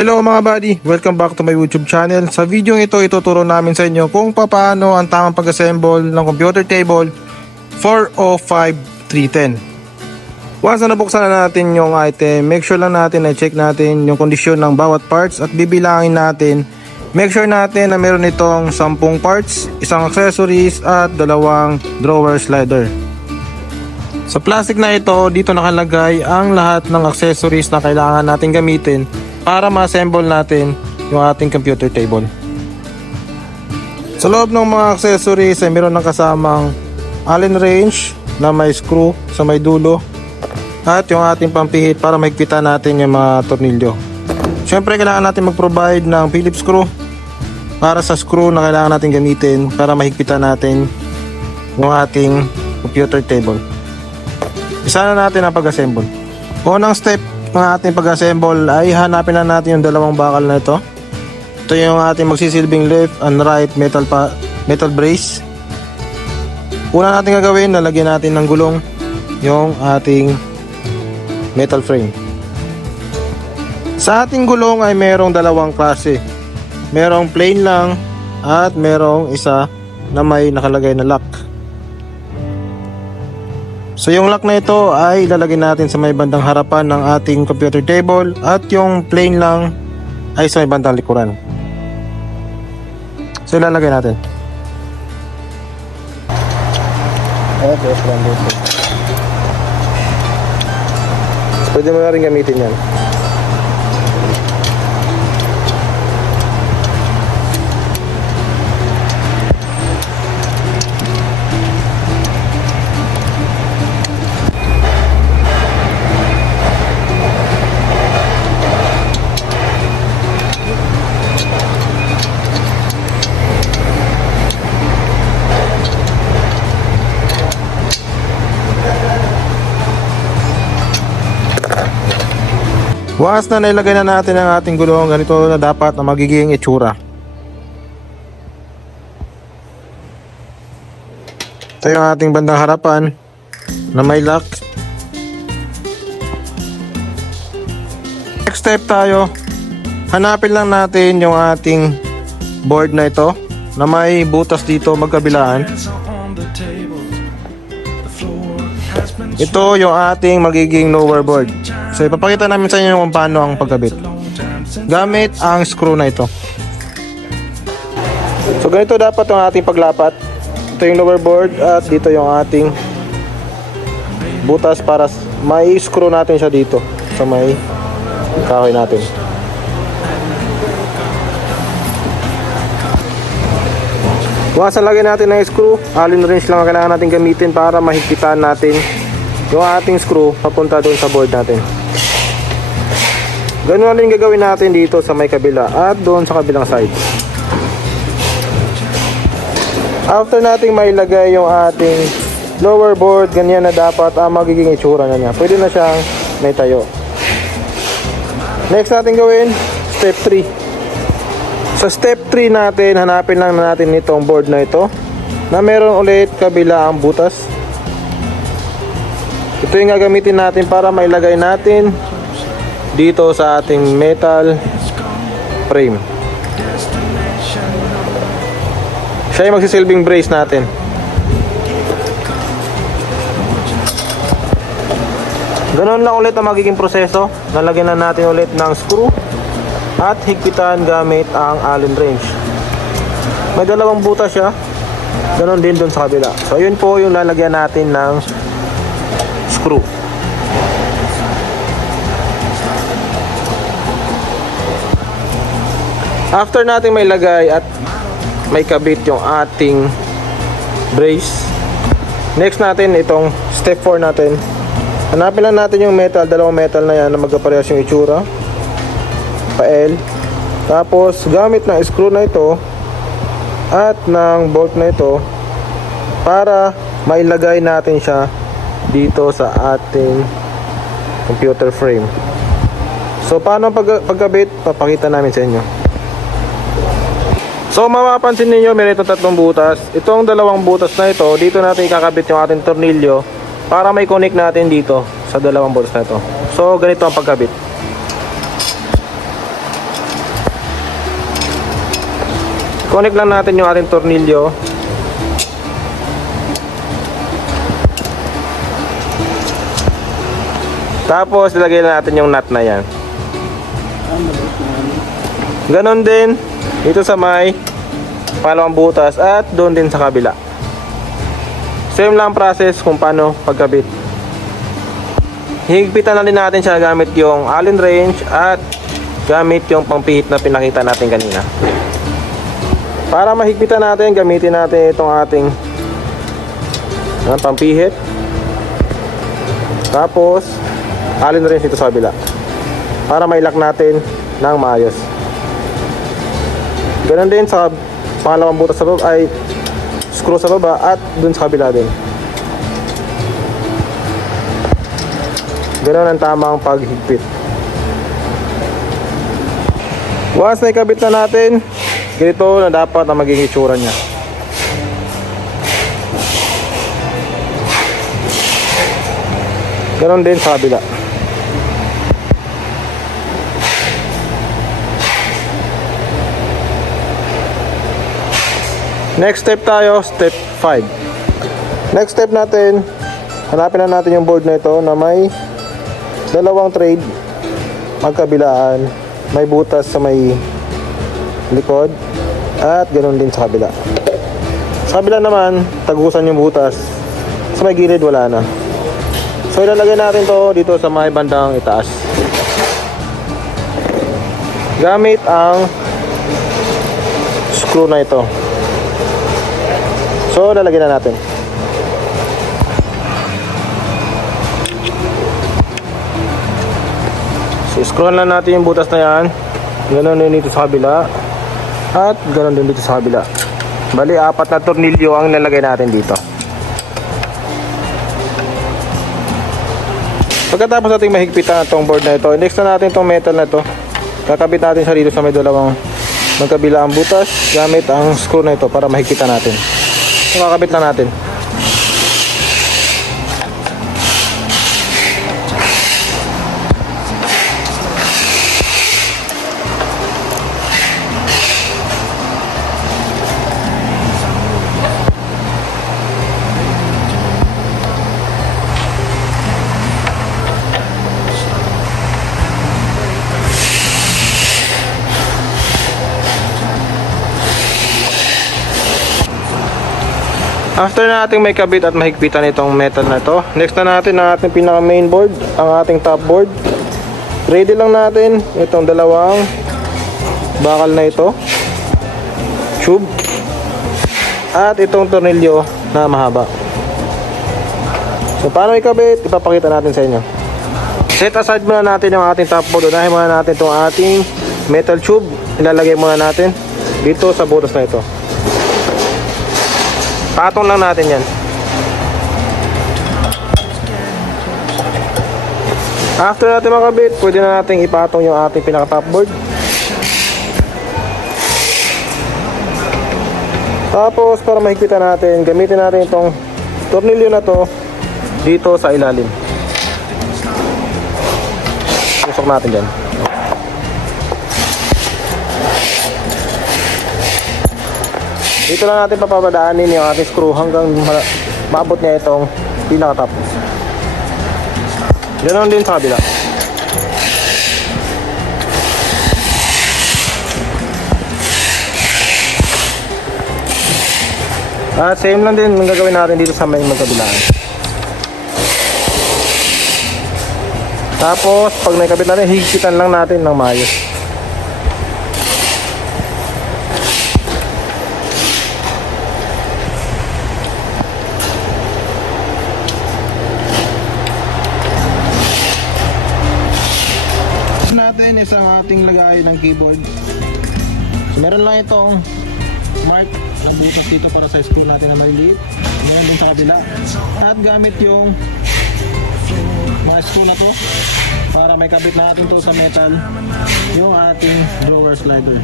Hello mga buddy, welcome back to my YouTube channel. Sa video ito, ituturo namin sa inyo kung paano ang tamang pag-assemble ng computer table 405310. Once na nabuksan na natin yung item, make sure lang natin na check natin yung kondisyon ng bawat parts at bibilangin natin. Make sure natin na meron itong 10 parts, isang accessories at 2 drawer slider. Sa plastic na ito, dito nakalagay ang lahat ng accessories na kailangan natin gamitin para ma-assemble natin yung ating computer table. Sa loob ng mga accessories ay meron ng kasamang Allen wrench na may screw sa may dulo at yung ating pampihit para mahigpitan natin yung mga tornilyo. Siyempre kailangan natin mag-provide ng Phillips screw para sa screw na kailangan natin gamitin para mahigpitan natin yung ating computer table. Isa na natin ang pag-assemble. Unang step ng ating pag-assemble ay hanapin na natin yung dalawang bakal na ito. Ito yung ating magsisilbing left and right metal brace. Una natin gagawin, lalagyan natin ng gulong yung ating metal frame. Sa ating gulong ay merong dalawang klase. Merong plain lang at merong isa na may nakalagay na lock. So yung lock na ito ay ilalagay natin sa may bandang harapan ng ating computer table at yung plain lang ay sa may bandang likuran. So ilalagay natin. So, pwede mo na rin gamitin yan. Once na nailagay na natin ang ating gulong, ganito na dapat na magiging itsura. Ito yung ating bandang harapan na may lock. Next step tayo, hanapin lang natin yung ating board na ito na may butas dito magkabilaan. Ito yung ating magiging lower board. So ipapakita namin sa inyo kung paano ang pagkabit gamit ang screw na ito. So ganito dapat ang ating paglapat. Ito yung lower board at dito yung ating butas para may screw natin siya dito sa may kahoy natin. Once nalagyan natin ng screw, Allen wrench lang ang kailangan natin gamitin para mahigpitan natin yung ating screw papunta doon sa board natin. Ganun din gagawin natin dito sa may kabila at doon sa kabilang side. After nating mailagay yung ating lower board, ganyan na dapat ang magiging itsura na niya. Pwede na siyang may tayo. Next natin gawin, step 3. Sa step 3 natin, hanapin lang natin itong board na ito na meron ulit kabila ang butas. Ito yung gagamitin natin para mailagay natin dito sa ating metal frame. Siya yung magsisilbing brace natin. Ganon lang ulit ang magiging proseso. Lalagyan na natin ulit ng screw at higpitan gamit ang Allen wrench. May dalawang butas siya. Ganon din dun sa kabila. So yun po yung lalagyan natin ng screw. After natin may lagay at may kabit yung ating brace, next natin itong step 4 natin. Hanapin lang natin yung metal, dalawang metal na yan na magkaparehas yung itsura. Pa-L. Tapos gamit ng screw na ito at ng bolt na ito para mailagay natin siya dito sa ating computer frame. So paano pagkabit, papakita namin sa inyo. So mapapansin niyo meron itong 3 butas. Itong 2 butas na ito, dito natin ikakabit yung ating tornilyo para may connect natin dito sa 2 butas na ito. So ganito ang pagkabit. Connect lang natin yung ating tornilyo. Tapos ilagay na natin yung nut na yan. Ganon din dito sa may pangalawang butas at doon din sa kabila. Same lang process kung paano pagkabit. Higpitan na din natin siya gamit yung Allen wrench at gamit yung pampihit na pinakita natin kanina. Para mahigpitan natin, gamitin natin itong ating pampihit. Tapos Allen wrench dito sa kabila para mailak natin ng maayos. Ganun din sa pangalawang butas sa baba, ay screw sa baba at dun sa kabila din. Ganun ang tamang paghigpit. Once na ikabit na natin, ganito na dapat na magiging itsura niya. Ganun din sa kabila. Next step tayo, step 5. Next step natin, hanapin na natin yung board na ito na may dalawang thread magkabilaan, may butas sa may likod at ganoon din sa kabila. Sa kabila naman, tagusan yung butas, sa may gilid wala na. So ilalagay natin to dito sa may bandang itaas gamit ang screw na ito. So lalagyan na natin. So screw lang natin yung butas na yan. Ganon din dito sa kabila at ganon din dito sa kabila. Bali 4 na tornilyo ang nalagay natin dito. Pagkatapos natin mahigpitan itong board na ito, next na natin itong metal na ito. Kakabit natin siya dito sa may dalawang magkabilang butas gamit ang screw na ito para mahigpitan natin. So, kakabit na natin. After na natin may kabit at mahigpitan itong metal na ito, next na natin ang ating pinaka main board, ang ating top board. Ready lang natin itong dalawang bakal na ito, tube, at itong tornilyo na mahaba. So paano ikabit, ipapakita natin sa inyo. Set aside muna natin yung ating top board. Unahin muna natin itong ating metal tube. Ilalagay muna natin dito sa butas na ito. Patong lang natin yan. After natin makabit, pwede na natin ipatong yung ating pinaka top board. Tapos para mahigpitan natin, gamitin natin itong tornilyo na to dito sa ilalim. Tusok natin dyan. Dito lang natin papapadaanin yung ating screw hanggang maabot niya itong pinaka-top. Ganoon din sa kabila. At same lang din ang gagawin natin dito sa may magkabilaan. Tapos pag nakabit natin, higpitan lang natin ng maayos. Natin is ang ating lagay ng keyboard. So, meron lang itong mark na butas dito para sa screw natin na maliliit. Meron din sa kabila. At gamit yung mga screw na to para may kabit natin to sa metal yung ating drawer slider.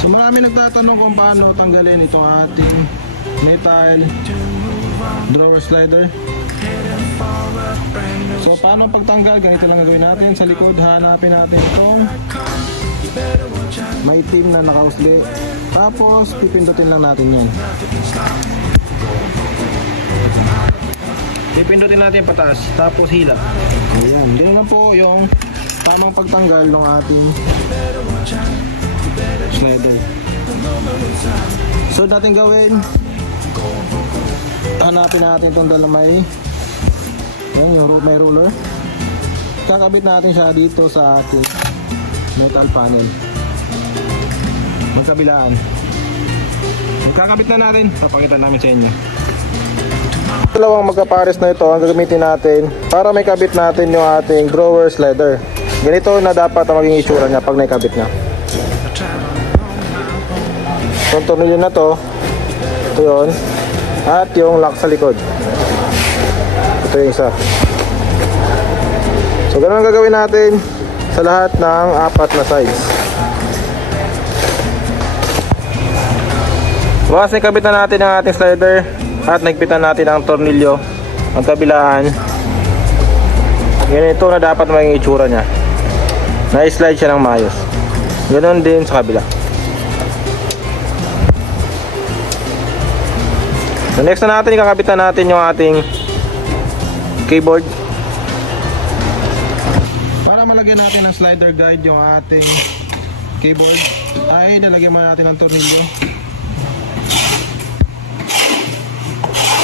So marami nagtatanong kung paano tanggalin itong ating metal drawer slider. So paano ang pagtanggal? Ganito lang gagawin natin. Sa likod, hanapin natin itong may itim na nakausli. Tapos pipindutin lang natin yan. Pipindutin natin pataas, tapos hila. Ayan, ganun lang po yung tamang pagtanggal ng ating slider. So natin gawin, hanapin natin itong dalamay. Ayan yung may ruler. Kakabit natin siya dito sa ating metal panel. Magkabilaan. Magkakabit na natin, papakita namin sa inyo. Dalawang magkapares na ito ang gagamitin natin para may kabit natin yung ating drawer slider. Ganito na dapat ang maging itsura niya pag naikabit na. Itong tornilyo na to, ito yun, at yung lock sa likod. Ito yung isa. So ganun ang gagawin natin sa lahat ng 4 na sides. Once naikabit na natin ang ating slider at nagpitan natin ang tornilyo ang kabilaan, ganito na dapat maging itsura nya. Na-slide siya ng maayos. Ganon din sa kabila. So next na natin, ikakabitan natin yung ating keyboard. Para malagyan natin ng slider guide yung ating keyboard, ay nalagyan muna natin ng tornilyo.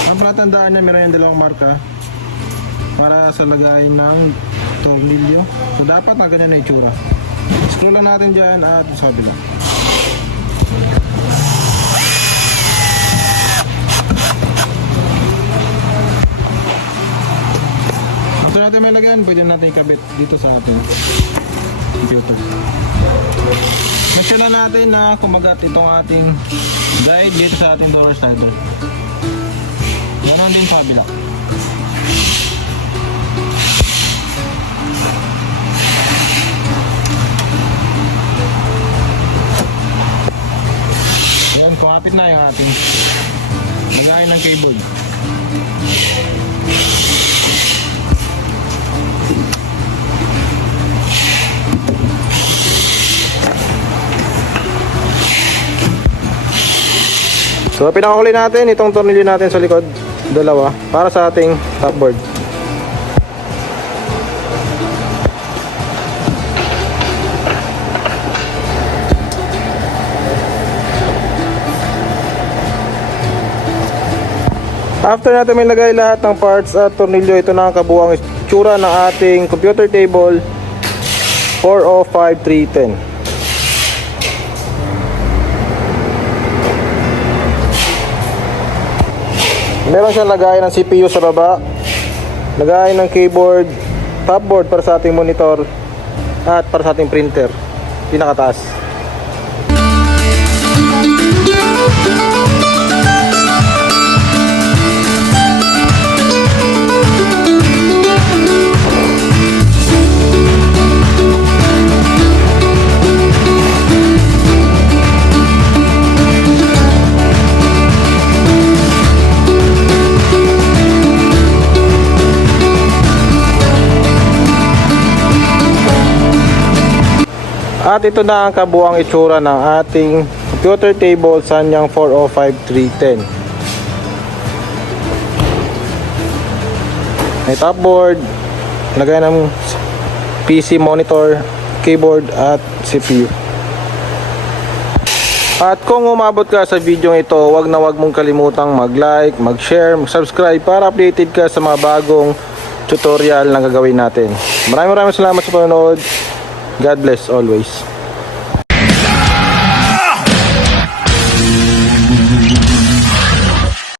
Ang palatandaan niya, meron yung dalawang marka para sa lagay ng tornilyo. So dapat na ganyan na itsura. Screw lang natin dyan at sa kabila. After natin may lagyan, pwede natin ikabit dito sa ating computer. Make sure na natin na kumagat itong ating guide dito sa ating drawer slider. Ganon din sa kabila. Ayan, kumapit na yung ating lagayan ng keyboard. So pinakahuli natin itong tornilyo natin sa likod, dalawa, para sa ating top board. After natin may lagay lahat ng parts at tornilyo, ito na ang kabuuang itsura ng ating computer table 405310. Meron siyang lagayan ng CPU sa baba, lagayan ng keyboard, top board para sa ating monitor, at para sa ating printer, pinakataas. At ito na ang kabuuang itsura ng ating computer table Sanyang 405310. May top board, lagay ng PC, monitor, keyboard at CPU. At kung umabot ka sa video ito, wag na wag mong kalimutang mag-like, mag-share, mag-subscribe para updated ka sa mga bagong tutorial na gagawin natin. Maraming salamat sa panonood. God bless always.